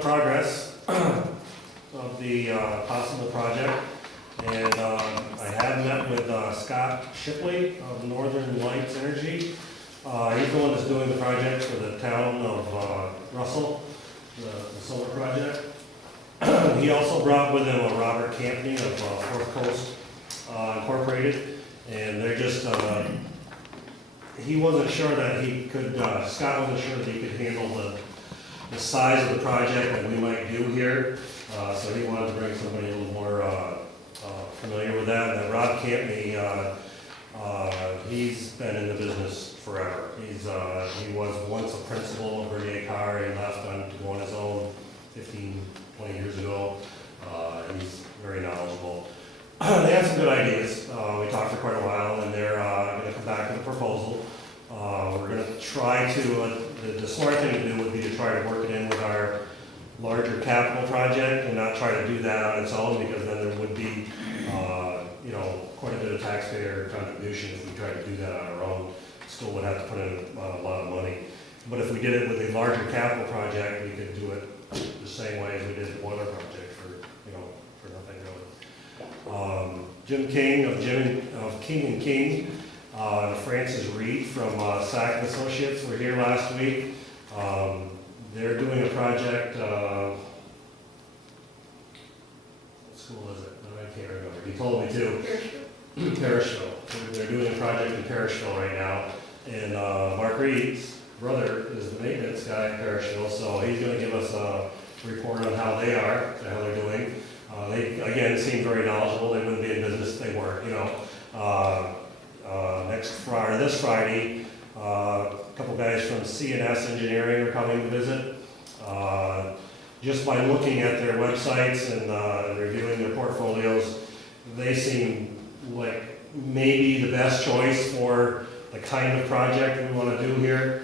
Progress of the possible project, and I have met with Scott Shipley of Northern Lights Energy. He's the one that's doing the project for the town of Russell, the solar project. He also brought with him Robert Campney of Fourth Coast Incorporated, and they're just, he wasn't sure that he could, Scott wasn't sure that he could handle the size of the project that we might do here, so he wanted to bring somebody a little more familiar with that. And Rob Campney, he's been in the business forever. He was once a principal of Bernier Carr. He left on to go on his own 15, 20 years ago. He's very knowledgeable. They have some good ideas. We talked for quite a while, and they're going to come back with a proposal. We're going to try to, the smart thing to do would be to try to work it in with our larger capital project and not try to do that on its own, because then there would be, quite a bit of taxpayer contribution if we tried to do that on our own. Still would have to put in a lot of money. But if we did it with a larger capital project, we could do it the same way as we did the water project for nothing really. Jim King of King and King, Francis Reed from Sack Associates were here last week. They're doing a project, what school is it? I can't remember. He told me to. Parishville. They're doing a project in Parishville right now. And Mark Reed's brother is the maintenance guy at Parishville, so he's going to give us a report on how they are, how they're doing. They, again, seem very knowledgeable. They wouldn't be in business if they weren't, This Friday, a couple guys from C&S Engineering are coming to visit. Just by looking at their websites and reviewing their portfolios, they seem like maybe the best choice for the kind of project we want to do here,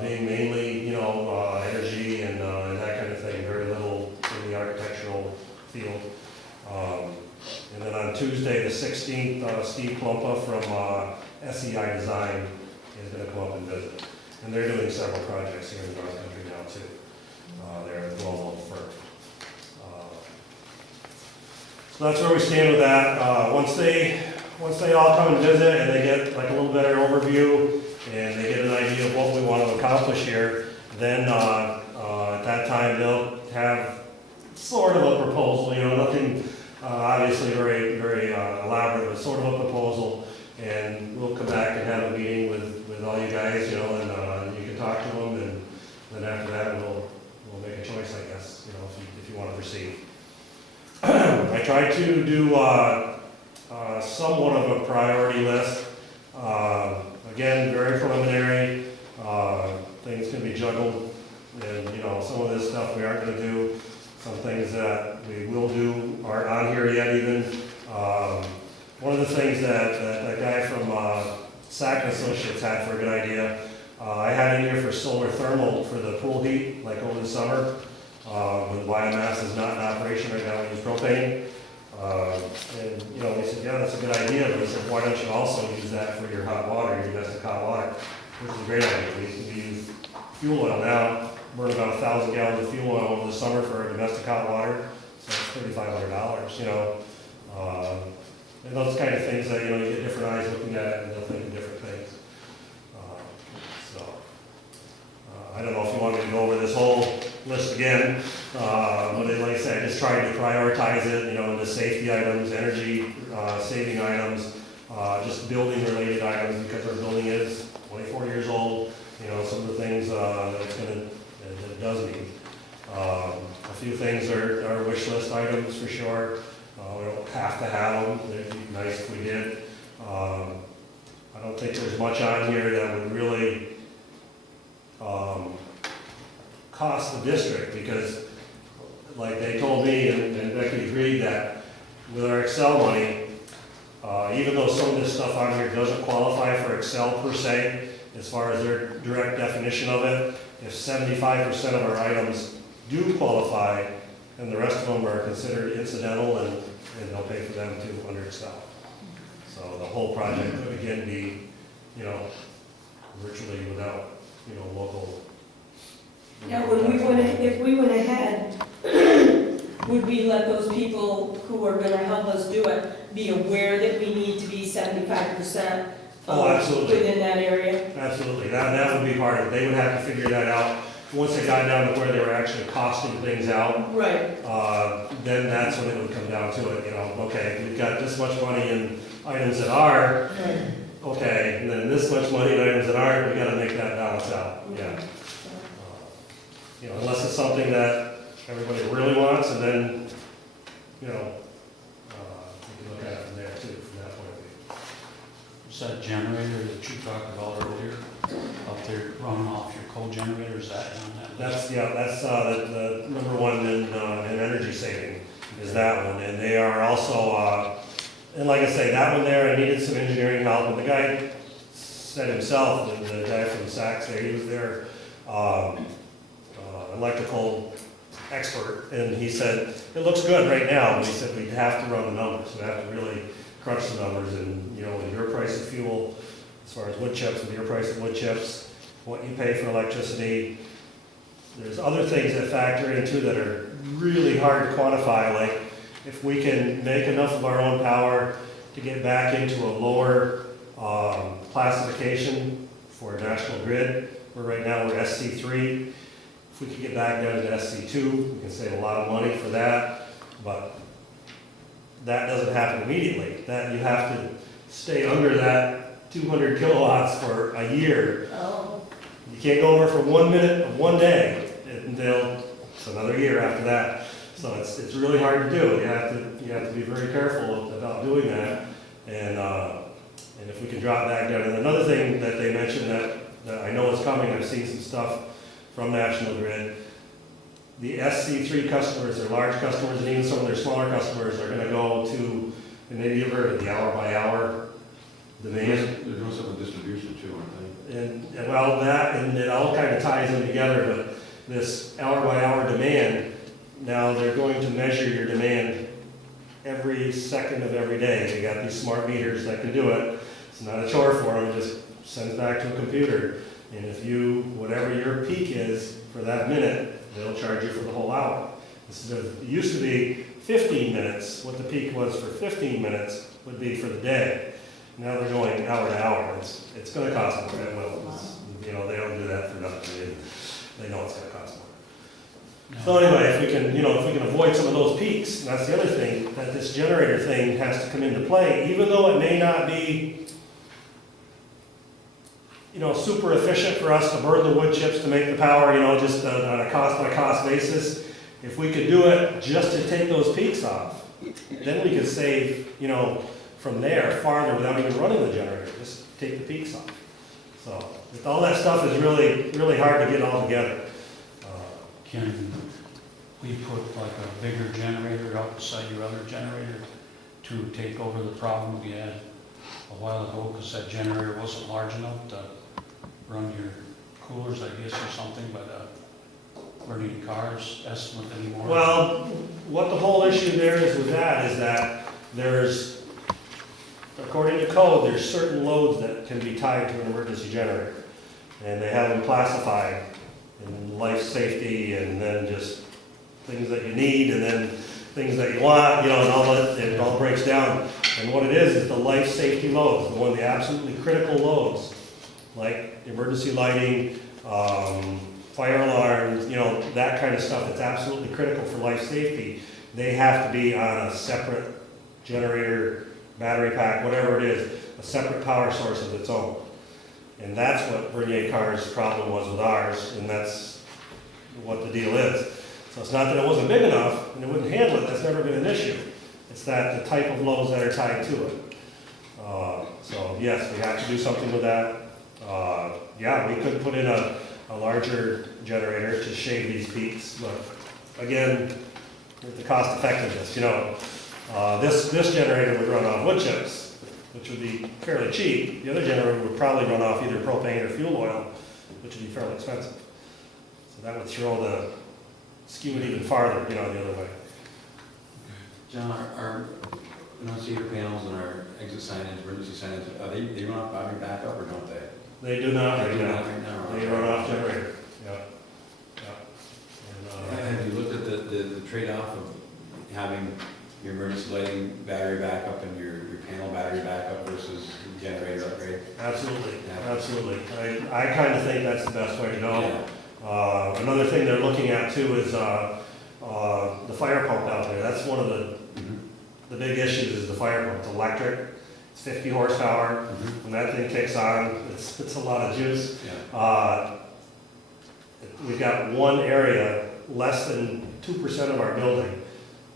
being mainly, energy and that kind of thing, very little in the architectural field. And then on Tuesday the 16th, Steve Klumpa from SEI Design is going to come up and visit. And they're doing several projects here in the North Country now too. They're a well-known firm. So that's where we stand with that. Once they all come and visit and they get like a little better overview and they get an idea of what we want to accomplish here, then at that time they'll have sort of a proposal, nothing obviously very, very elaborate, but sort of a proposal, and we'll come back and have a meeting with all you guys, and you can talk to them, and then after that we'll make a choice, I guess, if you want to proceed. I tried to do somewhat of a priority list. Again, very preliminary. Things can be juggled, and some of this stuff we aren't going to do. Some things that we will do aren't on here yet even. One of the things that guy from Sack Associates had for a good idea, I had in here for solar thermal for the pool heat, like over the summer, when biomass is not in operation right now, we use propane. And we said, yeah, that's a good idea, but he said, why don't you also use that for your hot water, your domestic hot water, which is a great idea. We use fuel oil now, burn about 1,000 gallons of fuel oil over the summer for our domestic hot water, so it's $3,500, and those kind of things that, you get different eyes looking at it and they'll think of different things. I don't know if you want me to go over this whole list again, but like I said, I just tried to prioritize it, into safety items, energy saving items, just building related items, because our building is 24 years old, some of the things that it does need. A few things are wish list items for sure. We don't have to have them. It'd be nice if we did. I don't think there's much on here that would really cost the district, because like they told me, and Becky agreed, that with our Excel money, even though some of this stuff on here doesn't qualify for Excel per se, as far as their direct definition of it, if 75% of our items do qualify, then the rest of them are considered incidental, and they'll pay for them too under Excel. So the whole project could again be, virtually without, local. Now, when we went, if we went ahead would we let those people who are gonna help us do it be aware that we need to be 75%? Oh, absolutely. Within that area? Absolutely, that would be part of it. They would have to figure that out. Once they got down to where they were actually costing things out, Right, then that's when it would come down to it, you know, okay, we've got this much money in items that are, right. okay, and then this much money in items that aren't, we gotta make that balance out, yeah. You know, unless it's something that everybody really wants, and then, you know, you can look at it from there too, from that point of view. Is that generator that you talked about earlier, up there running off your coal generator, is that on that list? That's the number one in energy saving, is that one, and they are also, and like I say, that one there, I needed some engineering help, and the guy said himself, the guy from Saks there, he was their electrical expert, and he said, it looks good right now, but he said, we'd have to run the numbers, we have to really crunch the numbers, and, you know, with your price of fuel, as far as wood chips, with your price of wood chips, what you pay for electricity, there's other things that factor in too that are really hard to quantify, like if we can make enough of our own power to get back into a lower classification for National Grid, where right now we're SC3. If we could get back down to SC2, we can save a lot of money for that, but that doesn't happen immediately. That you have to stay under that 200 kilowatts for a year. Oh, You can't go over for 1 minute of one day, and it's another year after that. So it's really hard to do. You have to be very careful about doing that. And if we can drop back down. And another thing that they mentioned that I know is coming, I've seen some stuff from National Grid. The SC3 customers, their large customers, and even some of their smaller customers are gonna go to, and maybe you've heard of the hour-by-hour demand. They're doing some with distribution too, aren't And well, that, and it all kind of ties in together, but this hour-by-hour demand, now they're going to measure your demand every second of every day. They got these smart meters that can do it. It's not a chore for them, it just sends back to a computer. And if whatever your peak is for that minute, they'll charge you for the whole hour. It used to be 15 minutes, what the peak was for 15 minutes would be for the day. Now they're going hour to hour. It's gonna cost more, it will. You know, they don't do that for nothing. They know it's gonna cost more. So anyway, if we can avoid some of those peaks, and that's the other thing, that this generator thing has to come into play, even though it may not be, super efficient for us to burn the wood chips to make the power, just on a cost-by-cost basis. If we could do it just to take those peaks off, then we could save, from there farther without even running the generator, just take the peaks off. So, all that stuff is really, really hard to get all together. Can we put like a bigger generator out beside your other generator to take over the problem we had a while ago, because that generator wasn't large enough to run your coolers, I guess, or something, but burning cars estimate anymore? Well, what the whole issue there is with that is that there's, according to code, there's certain loads that can be tied to an emergency generator. And they have them classified in life safety and then just things that you need and then things that you want, and all that, it all breaks down. And what it is the life safety loads, the absolutely critical loads, like emergency lighting, fire alarms, that kind of stuff that's absolutely critical for life safety. They have to be on a separate generator, battery pack, whatever it is, a separate power source of its own. And that's what Bernier Carr's problem was with ours, and that's what the deal is. So it's not that it wasn't big enough and it wouldn't handle it, that's never been an issue. It's that the type of loads that are tied to it. So yes, we have to do something with that. Yeah, we could put in a larger generator to shave these peaks, but again, with the cost effectiveness, this generator would run off wood chips, which would be fairly cheap. The other generator would probably run off either propane or fuel oil, which would be fairly expensive. So that would skew it even farther, the other way. John, our annunciator panels and our exit signage, emergency signage, they run off battery backup or don't they? They do not They right do now. not right now. They run off generator, yeah. Have you looked at the trade-off of having your emergency lighting battery backup and your panel battery backup versus generator upgrade? Absolutely, Yeah. absolutely. I kind of think that's the best way to go. Yeah. Another thing they're looking at too is the fire pump out there. That's one of Mhm. the big issues is the fire pump. It's electric, it's 50 horsepower. Mhm. When that thing kicks on, it's a lot of juice. Yeah. We've got one area, less than 2% of our building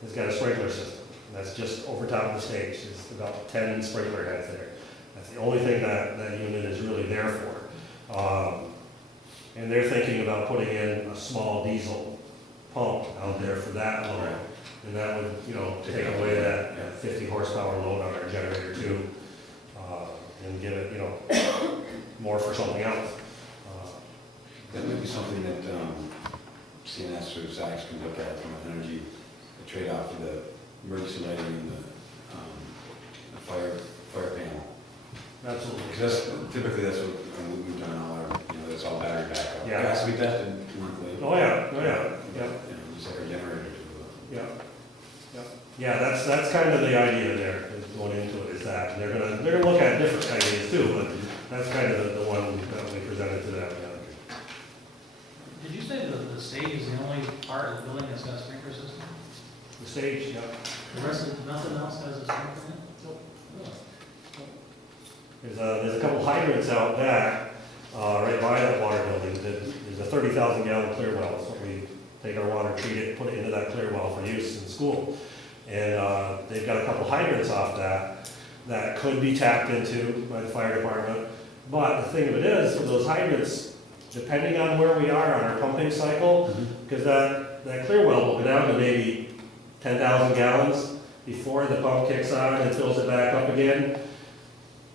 has got a sprinkler system. And that's just over top of the stage. There's about 10 sprinkler heads there. That's the only thing that unit is really there for. And they're thinking about putting in a small diesel pump out there for that load. Right. And that would, take away that 50 horsepower load on our generator too. And give it, more for something else. That might be something that CNS or SACS can look at from an energy trade-off for the emergency lighting and the fire panel. Absolutely. Because typically that's what we've done all our, that's all battery backup. Yeah. It has to be tested monthly. Oh, yeah, yeah. Just like our generator too. Yeah, yeah, yeah. That's kind of the idea there, is going into it, is that they're gonna look at different ideas too, but that's kind of the one that we presented to them. Yeah. Did you say that the stage is the only part of the building that's got a sprinkler system? The stage, yeah. The rest of, nothing else has a sprinkler in it? Nope. Really? There's a couple hydrants out back, right by that water building. There's a 30,000 gallon clear well, so we take our water, treat it, put it into that clear well for use in school. And they've got a couple hydrants off that could be tapped into by the fire department. But the thing of it is, with those hydrants, depending on where we are on our pumping cycle, because that clear well will go down to maybe 10,000 gallons before the pump kicks on and fills it back up again.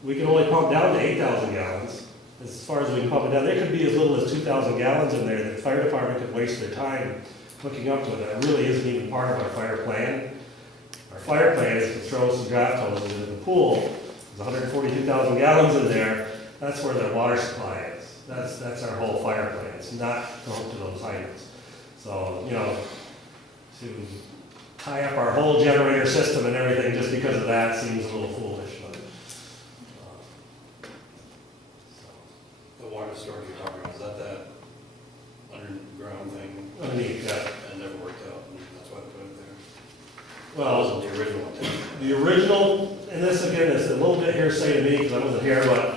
We can only pump down to 8,000 gallons. As far as we can pump it down, there could be as little as 2,000 gallons in there that the fire department could waste their time hooking up to it. That really isn't even part of our fire plan. Our fire plan is to throw some draft hoses into the pool. There's 142,000 gallons in there. That's where their water supply is. That's our whole fire plan. It's not to hook to those hydrants. So, to tie up our whole generator system and everything just because of that seems a little foolish, but. The water storage you're talking about, is that underground thing? Underneath, yeah. That never worked out, and that's why they put it there. That Well, wasn't the original intent. the original, and this again is a little bit hearsay to me because I wasn't here, but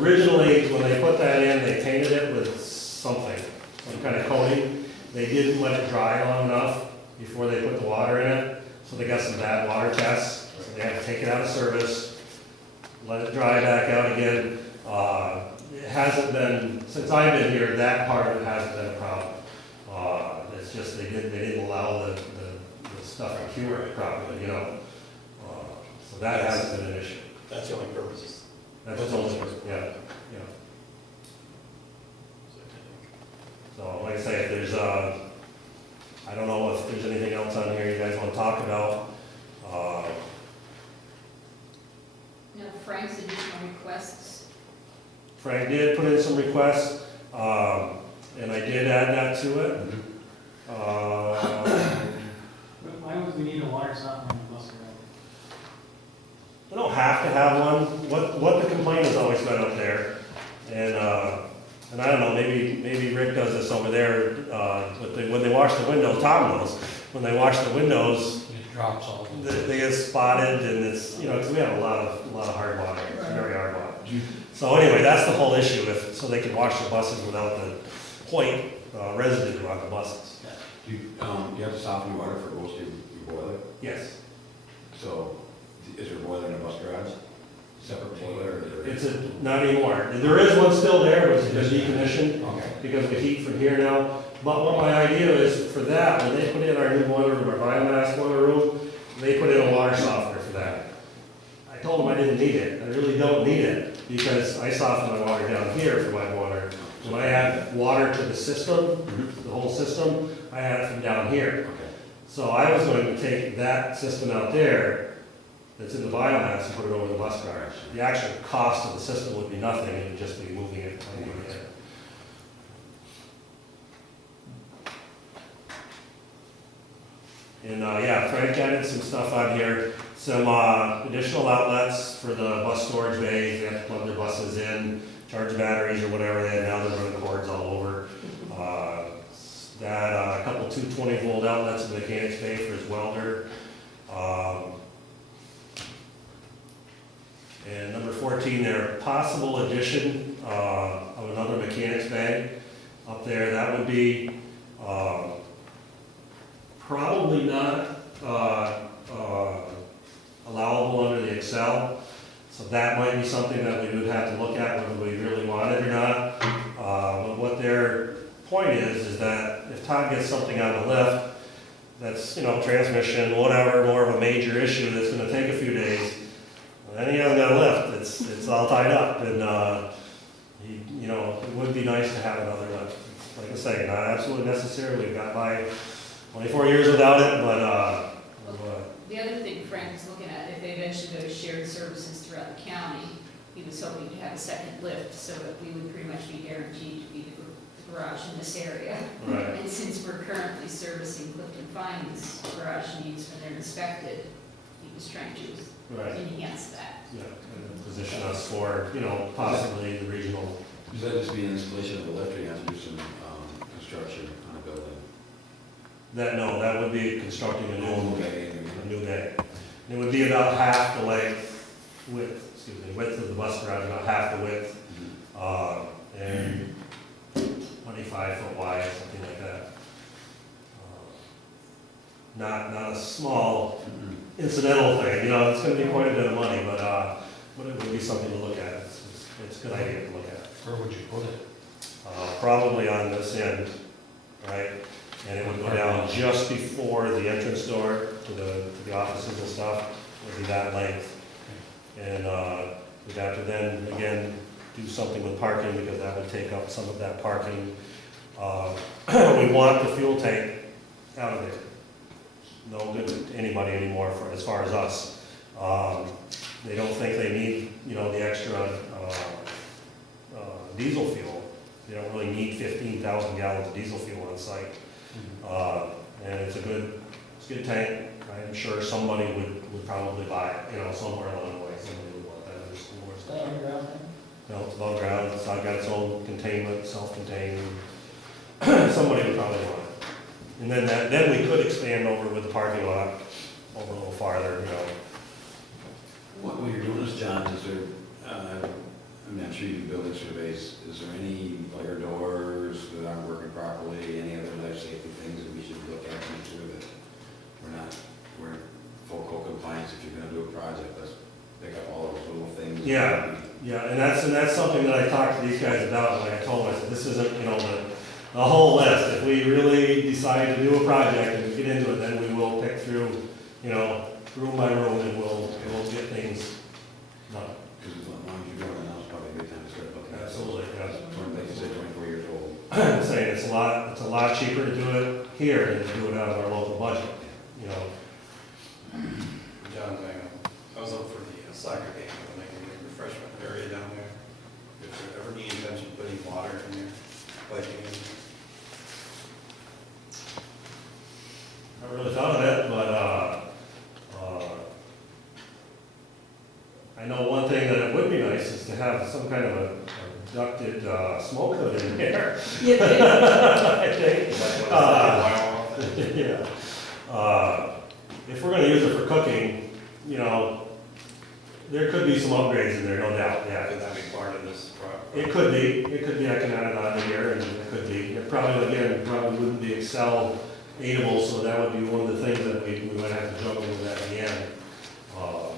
originally, when they put that in, they painted it with something, some kind of coating. They didn't let it dry long enough before they put the water in it, so they got some bad water tests. So they had to take it out of service, let it dry back out again. It hasn't been, since I've been here, that part of it hasn't been a problem. It's just they didn't allow the stuff to cure it properly, So that hasn't been an issue. That's the only purpose. That's the only, yeah. So, like I say, if there's, I don't know if there's anything else on here you guys want to talk about. No, Frank's additional requests. Frank did put in some requests, and I did add that to it. Why would we need a water softener in bus garage? We don't have to have one. What the complaint has always been up there, and I don't know, maybe Rick does this over there, when they wash the windows, Tom knows, when they wash the windows, It drops all the. they get spotted, and it's, because we have a lot of hard water, very hard water. So anyway, that's the whole issue, so they can wash the buses without the point residue on the buses. Do you have to soften your water for most of your boiler? Yes, So is there a boiler in a bus garage? Separate boiler or? it's not anymore. There is one still there, which is just decommissioned, Okay. because we heat from here now. But what my idea is for that, when they put in our new boiler room, our biomass boiler room, they put in a water softener for that. I told them I didn't need it. I really don't need it, because I soften my water down here for my water. When I add water to the system, the whole system, I add it from down here. Okay. So I was going to take that system out there, that's in the biomass, and put it over the bus garage. The actual cost of the system would be nothing, it would just be moving it. And, yeah, Frank added some stuff on here, some, additional outlets for the bus storage bays, they have to plug their buses in, charge batteries or whatever, and now they're running cords all over. A couple 220-volt outlets in the mechanics bay for his welder. And number 14 there, possible addition of another mechanics bay up there. That would be probably not allowable under the Excel. So that might be something that we would have to look at whether we really want it or not. But what their point is that if Todd gets something on the lift, that's, transmission, whatever, more of a major issue that's gonna take a few days, then he hasn't got a lift, it's all tied up, and, it would be nice to have another lift. Like I say, not absolutely necessary, we've got by 24 years without it, but, The other thing Frank was looking at, if they eventually go to shared services throughout the county, he was hoping to have a second lift so that we would pretty much be guaranteed to be the garage in this area. right, And since we're currently servicing Clifton Fines garage needs when they're inspected, he was trying to right, enhance that. yeah, and position us for, possibly the regional. Does that just be an installation of the lift, or you have to do some construction on a building? That would be constructing a new Okay, bay. It would be about half the width of the bus garage, about half the width, and 25 foot wide, something like that. Not a small incidental thing, it's gonna be quite a bit of money, but it would be something to look at. It's a good idea to look at. Where would you put it? Probably on this end, right? And it would go down just before the entrance door to the offices and stuff, would be that length. And we'd have to then, again, do something with parking, because that would take up some of that parking. We want the fuel tank out of there. No good to anybody anymore as far as us. They don't think they need, the extra diesel fuel. They don't really need 15,000 gallons of diesel fuel on site. And it's a good tank. I'm sure somebody would probably buy it, somewhere along the way, somebody would want that in their school or Stay stuff. underground then? No, it's above ground, it's got its own containment, self-contained. Somebody would probably want it. And then we could expand over with the parking lot, over a little farther, When you're doing this, John, is there, I'm sure you do building surveys, is there any fire doors that aren't working properly, any other life safety things that we should look at to make sure that we're in full code compliance if you're gonna do a project, let's pick up all those little things. Yeah. And that's something that I talked to these guys about, like I told them, I said, this isn't, the whole list. If we really decide to do a project and we get into it, then we will pick through, room by room, and we'll get things done. Because as long as you're doing it now, it's probably a good time to start looking at it. Absolutely, yeah. Like you said, 24 years old. I'm saying it's a lot cheaper to do it here than to do it out of our local budget, John, I was up for the soccer game, I'm making a refreshment area down there. If there ever any intention of putting water in there, piping in. I really thought of it, but, I know one thing that it would be nice is to have some kind of a ducted, smoke hood in there. I think. Yeah. If we're gonna use it for cooking, there could be some upgrades in there, no doubt, yeah. Could that be part of this project? It could be, I can add it on here, and it could be, it probably wouldn't be Excel aidable, so that would be one of the things that we might have to juggle with at the end.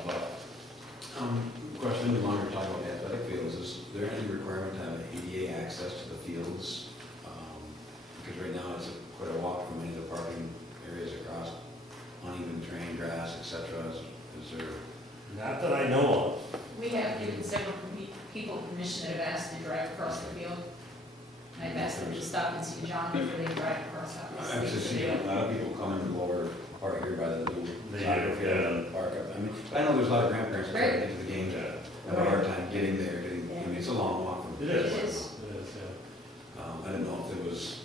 But Question, we wanted to talk about athletic fields, is there any requirement to have ADA access to the fields? Because right now it's quite a walk from many of the parking areas across uneven terrain, grass, et cetera. Is there? not that I know We have given several people permission that have asked to drive across the field. And I've asked them to stop and see John before they drive across I've the just seen field. a lot of people come in the lower part here by the new They soccer do, field yeah. and park up. I mean, I know there's a lot of grandparents that Right. get to the games that have a hard time getting there, it's a long walk from. of. It is. It is. It is, yeah. I didn't know if there was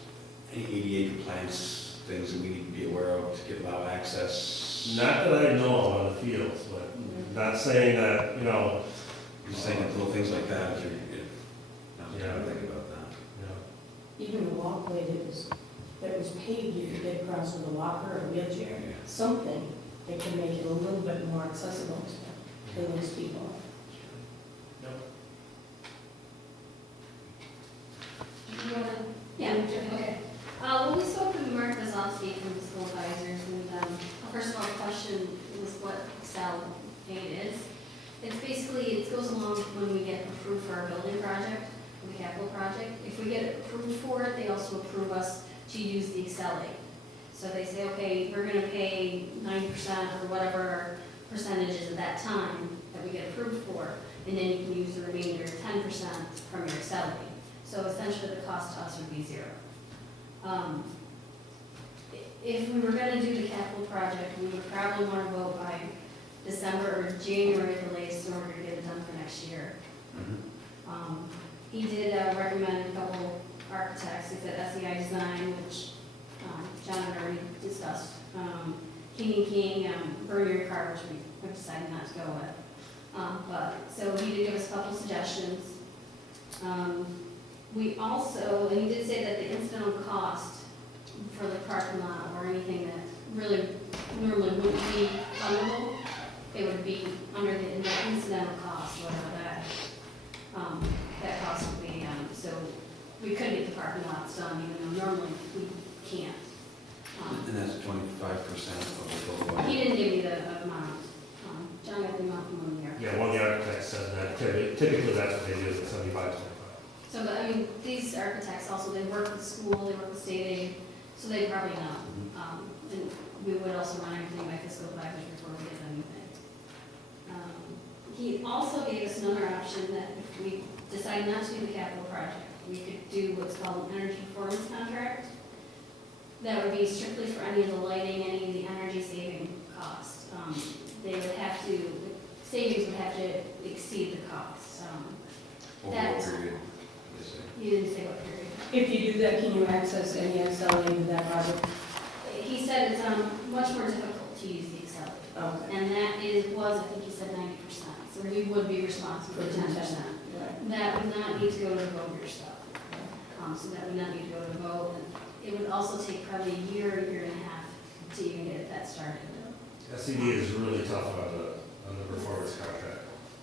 any ADA compliance things that we need to be aware of to get allow access? Not that I know of on the fields, but not saying that, you know, Just saying that little things like that, if you're, I'm Yeah. trying to think about that. you know, Even the walkway that was paved, you could get across with a walker or wheelchair, something that can make it a little bit more accessible to those people. You wanna- Yeah, okay. Well, we spoke with Mark Wazowski from the school advisors, and first of all, the question was what Excel aid is. It's basically, it goes along when we get approved for our building project, the capital project. If we get approved for it, they also approve us to use the Excel aid. So they say, okay, we're gonna pay 9% or whatever percentages at that time that we get approved for, and then you can use the remainder 10% from your Excel aid. So essentially, the cost to us would be zero. If we were gonna do the capital project, we would probably wanna vote by December or January at the latest in order to get it done for next year. He did recommend a couple architects, he said SEI Design, which John had already discussed, King, Bernier Carr, which we decided not to go with. But, so he did give us a couple suggestions. We also, and he did say that the incidental cost for the parking lot or anything that really normally wouldn't be fundable, it would be under the incidental cost, whatever that cost would be. So we could get the parking lots done, even though normally we can't. And that's 25% of the total. He didn't give me the amount. John got the amount from one year. yeah, one of the architects said that typically that's what they do, is 75, 25. So, but I mean, these architects also, they work with school, they work with state aid, so they probably know. And we would also run everything by fiscal advisors before we did anything. He also gave us another option that if we decide not to do the capital project, we could do what's called an energy performance contract. That would be strictly for any of the lighting, any of the energy saving costs. They would have to, the savings would have to exceed the costs. Over That's- what period? They say. You didn't say what period. If you do that, can you access any Excel aid in that project? He said it's much more difficult to use the Excel. Okay. And that was, I think he said 90%. So we would be responsible for 10%. Right. That would not need to go to the voter stuff. So that would not need to go to the vote. And it would also take probably a year and a half to even get that started. SED is really tough on the performance contract.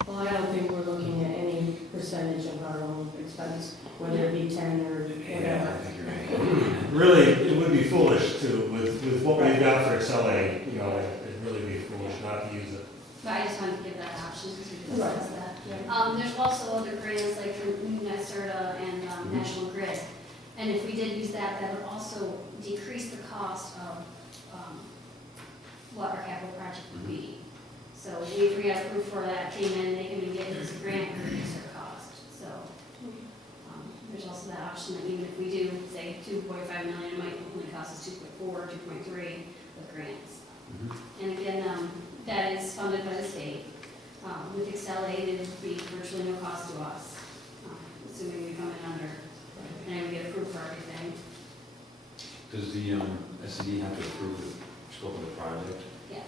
Well, I don't think we're looking at any percentage of our own expense, whether it be 10 or Yeah, whatever. I think you're right. Really, it would be foolish to, with what we've got for Exceling, you know, it'd really be foolish not to use it. But I just wanted to give that option because we discussed that. Yeah. There's also other grants like from NYSERDA and National Grid. And if we did use that, that would also decrease the cost of what our capital project would be. So if we got approved for that, came in, they can get us a grant and reduce our cost. So there's also that option that even if we do, say, 2.5 million, it might only cost us 2.4, 2.3 with grants. And again, that is funded by the state. With Excel aid, it would be virtually no cost to us, assuming we come in under, and we get approved for everything. Does the SED have to approve the scope of the project? Yes.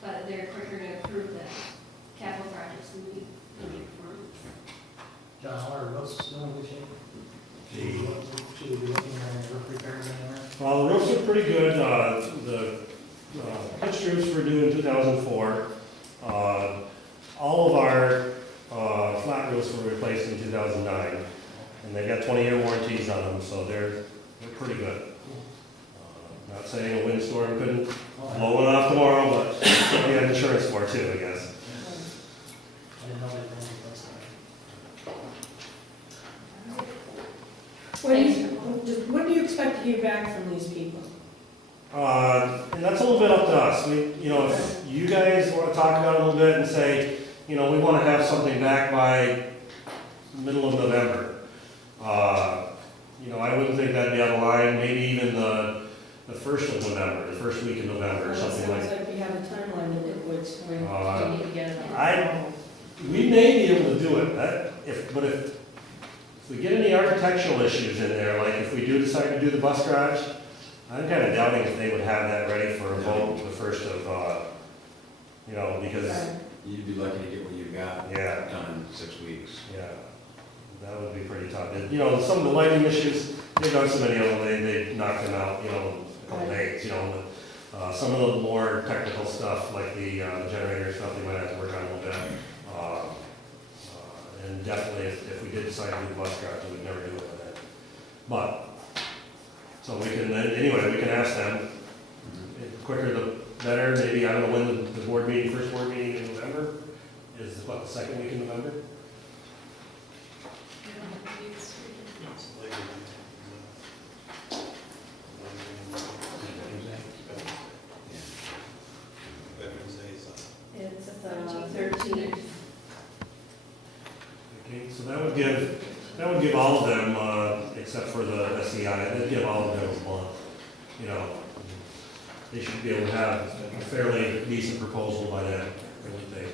But they're quicker to approve the capital projects than we performance. John, how are roads still in good shape? Should we be looking at roof repairs anywhere? Well, the roofs are pretty good. The pitch roofs were due in 2004. All of our flat roofs were replaced in 2009. And they've got 20-year warranties on them, so they're pretty good. Not saying a windstorm couldn't blow it off tomorrow, but we have insurance for it too, I guess. I didn't know they were going to replace that. What do you expect to hear back from these people? And that's a little bit up to us. You know, if you guys want to talk about it a little bit and say, you know, we want to have something back by middle of November. You know, I wouldn't think that'd be out of line, maybe even the first of November, the first week of November, or something like that. Sounds like we have a timeline of it, which we Uh, need to get it on. We may be able to do it, but if we get any architectural issues in there, like if we do decide to do the bus garage, I'm kind of doubting if they would have that ready for a vote the first of, because, Right. You'd be lucky to get what you've got yeah, done in 6 weeks. yeah, that would be pretty tough. Some of the lighting issues, they've done so many of them, they knocked them out, in a couple days, some of the more technical stuff, like the generator stuff, they might have to work on a little bit. And definitely, if we did decide to do the bus garage, we would never do it with it. But, so we can, anyway, we can ask them, the quicker the better, maybe, I don't know when the board meeting, first board meeting in November, is what, the second week in November? It's later Veterans Day is It's 13th. Okay, so that would give all of them, except for the SEI, that'd give all of them a month, They should be able to have a fairly decent proposal by then, I would think.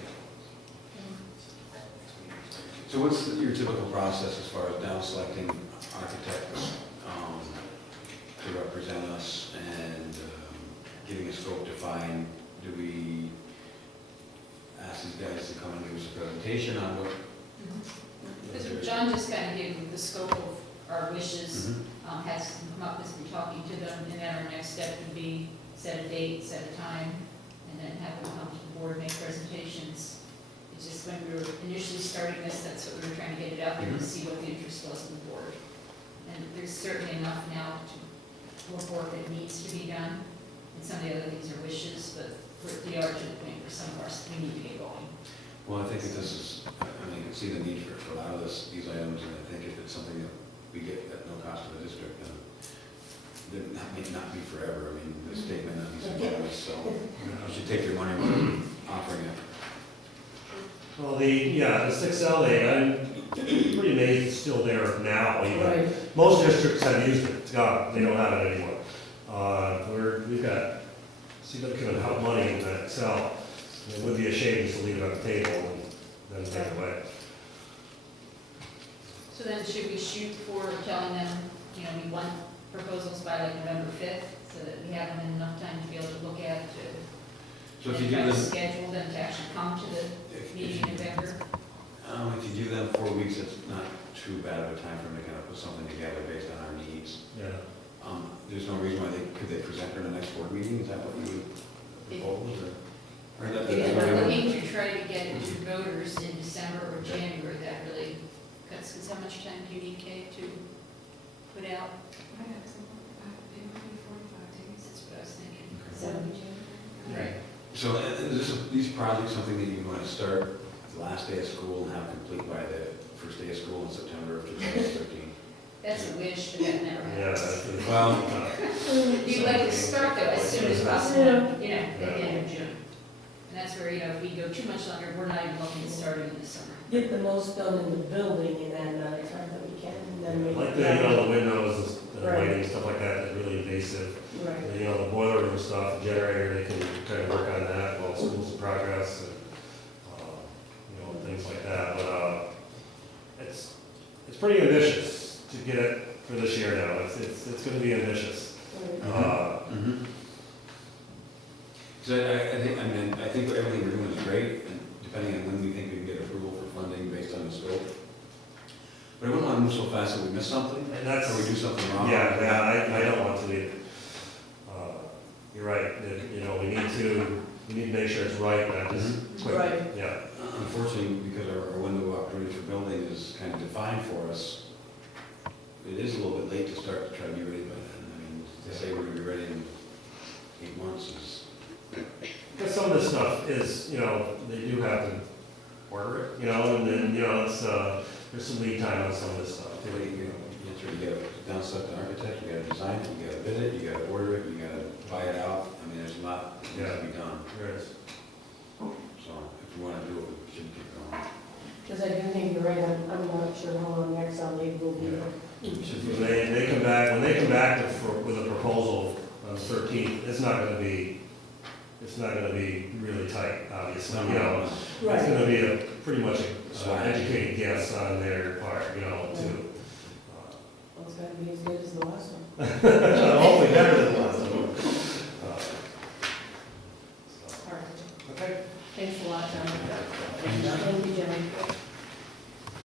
So what's your typical process as far as down selecting architects to represent us and giving a scope to find? Do we ask these guys to come and give us a presentation on what? Because John just kind of gave the scope of our wishes, Mhm. has come up as we're talking to them, and then our next step would be set a date, set a time, and then have them come to the board, make presentations. It's just when we were initially starting this, that's what we were trying to get it out there to see what the interest was in the board. And there's certainly enough now to report that needs to be done, and some of the other things are wishes, but we are to the point where some of ours, we need to get going. Well, I think that this is, I can see the need for a lot of these items, and I think if it's something that we get at no cost to the district, then that may not be forever. I mean, the state may not be so generous, so you should take your money when offering it. Well, the 6L, I'm pretty amazed it's still there now, even. Right. Most districts have used it, it's gone, they don't have it anymore. We've got significant amount of money in that Excel. It would be a shame just to leave it on the table and then take it away. So then should we shoot for telling them, we want proposals by like November 5th, so that we have them in enough time to be able to look at, So if you and give try to them, schedule them to actually come to the meeting in November? if you give them 4 weeks, it's not too bad of a time for them to kind of put something together based on our needs. Yeah. There's no reason why could they present during the next board meeting? Is that what you would propose, or that- If we're looking to try to get it to voters in December or January, that really cuts, because how much time do you need, Kay, to put out? That's what I was thinking. Right. So is these projects something that you want to start the last day of school and have complete by the first day of school in September of 2013? That's a wish, but that never Yeah. happens. Well, You'd like to start though as soon as possible, at the end of June. And that's where, if we go too much longer, we're not even looking at starting in the summer. Get the most done in the building in that amount of time that we can, and then we. Like the windows, the Right. lighting, stuff like that, is really invasive. Right. The boiler room stuff, the generator, they can kind of work on that while school's in progress and, things like that. But, it's pretty ambitious to get it for this year now. It's gonna be ambitious. Mhm. So I think everything we're doing is great, and depending on when we think we can get approval for funding based on the scope. But I wouldn't want to move so fast that we miss something, And that's, or we do something wrong. I don't want to either. You're right, we need to make sure it's right, not just quick. Right. Yeah. Unfortunately, because our window of opportunity for building is kind of defined for us, it is a little bit late to start to try to be ready by then. I mean, to say we're going to be ready in 8 months is. Because some of this stuff is, they do have to order it, and then, it's, there's some lead time on some of this stuff too. You get a down select an architect, you gotta design it, you gotta bid it, you gotta order it, you gotta buy it out. I mean, there's a lot that needs to be done. There is. So if we wanna do it, we should keep going. Because I do think you're right, I'm not sure how long the XLA will be. When they come back with a proposal on the 13th, it's not gonna be really tight, obviously, It's Right. gonna be a pretty much Swag. educated guess on their part, too. Well, it's gotta be as good as the last one. Hopefully better than last time. All right. Okay. Thanks a lot, John. Thanks. Thank you, John.